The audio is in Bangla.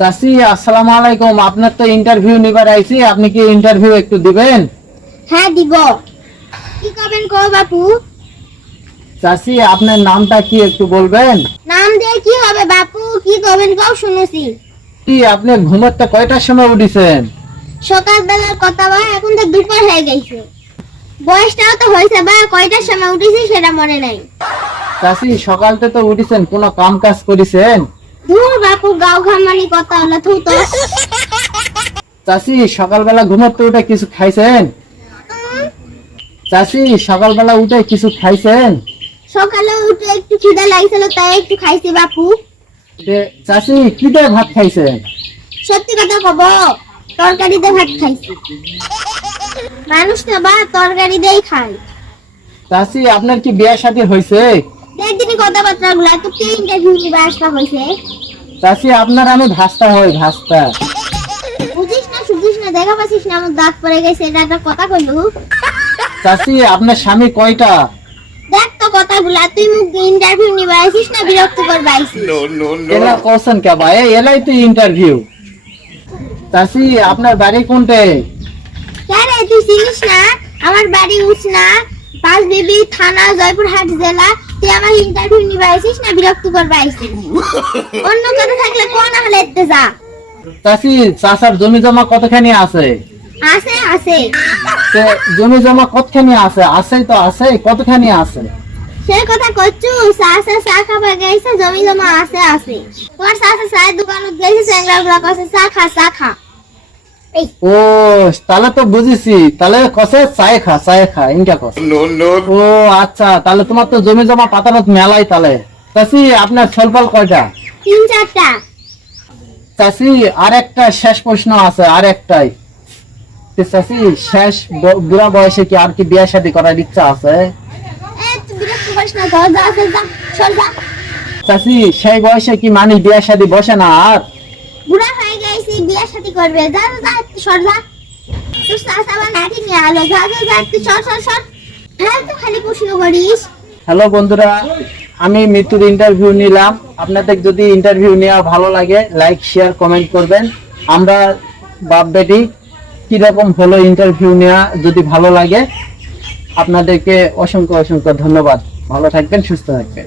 চাচি আসসালামু আলাইকুম। আপনার তো ইন্টারভিউ নিবার আইছি, আপনি কি ইন্টারভিউ একটু দিবেন? হ্যাঁ দিব। কি করবেন কো বাপু? চাচি আপনার নামটা কি একটু বলবেন? নাম দিয়ে কি হবে বাপু, কি করবেন কও শুনেছি। কি আপনি ঘুমাতে কয়টার সময় উঠিছেন? সকালবেলার কথা বা এখন তো দুপুর হয়ে গেছে। বয়সটাও তো হয়েছে বা কয়টার সময় উঠেছি সেটা মনে নাই। চাচি সকালতে তো উঠিছেন, কোনো কাম কাজ করেছেন? ধুর বাপু, গাও ঘামানি কথা হলো থু তো। চাচি সকালবেলা ঘুমাতে উঠে কিছু খাইছেন? চাচি সকালবেলা উঠে কিছু খাইছেন? সকালে উঠে একটু খিদা লাগছিল তাই একটু খাইছি বাপু। চাচি কি দিয়ে ভাত খাইছেন? সত্যি কথা কব, তরকারি দিয়ে ভাত খাইছি। মানুষ না বা তরকারি দিয়েই খায়। চাচি আপনার কি বিয়ে শাদী হয়েছে? দেখদিনই কথাবার্তা গুলা তো কে ইন্টারভিউ নিবে আসতে হয়েছে। চাচি আপনার আমি ভাস্তা হই, ভাস্তা। বুঝিস না সুঝিস না, দেখা পাচ্ছিস না আমার দাঁত পড়ে গেছে, এটা একটা কথা কইলু। চাচি আপনার স্বামী কয়টা? দেখ তো কথাগুলা, তুই মুখ ইন্টারভিউ নিবে আসিস না বিরক্ত করবে আইসিস। এলা কোশ্চেন কে ভাই, এলাই তো ইন্টারভিউ। চাচি আপনার বাড়ি কোনটে? রে তুই চিনিস না আমার বাড়ি উচনা, পাঁচ বিবি থানা, জয়পুরহাট জেলা। তুই আমার ইন্টারভিউ নিবে আসিস না বিরক্ত করবে আইসিস। অন্য কথা থাকলে কোন না হলে এতে যা। চাচি চাচার জমি জমা কতখানি আছে? আছে আছে। তে জমি জমা কতখানি আছে? আছেই তো আছে, কতখানি আছে? সে কথা করছু, চাষা চা খাবা গেছে, জমি জমা আছে আছে। তোমার চাষা চায়ের দোকানে গেছে, চ্যাংলা গুলা কছে চা খা চা খা। ও তাহলে তো বুঝেছি, তাহলে কসে চায় খা চায় খা ইনকা কস। ও আচ্ছা, তাহলে তোমার তো জমি জমা পাতানত মেলাই তাহলে। চাচি আপনার ছেলেপাল কয়টা? তিন চারটা। চাচি আর একটা শেষ প্রশ্ন আছে, আর একটাই। চাচি শেষ বুড়া বয়সে কি আর কি বিয়ে শাদী করার ইচ্ছা আছে? তুই বিরক্ত করিস না, ঘর যা আছে যা, সর যা। চাচি সেই বয়সে কি মানে বিয়ে শাদী বসে না আর? বুড়া হয়ে গেছে, বিয়ে শাদী করবে, যা যা যা, একটু সর যা। তোর চাষা আবার নাকি নিয়ে আলো, যা যা যা, একটু সর সর সর। হ্যাঁ তো খালি প্রশ্ন করিস। হ্যালো বন্ধুরা, আমি মৃত্যুর ইন্টারভিউ নিলাম। আপনাদের যদি ইন্টারভিউ নেওয়া ভালো লাগে, লাইক শেয়ার কমেন্ট করবেন। আমরা বাপ বেটি কিরকম হলো ইন্টারভিউ নেওয়া, যদি ভালো লাগে আপনাদেরকে অসংখ্য অসংখ্য ধন্যবাদ। ভালো থাকবেন, সুস্থ থাকবেন।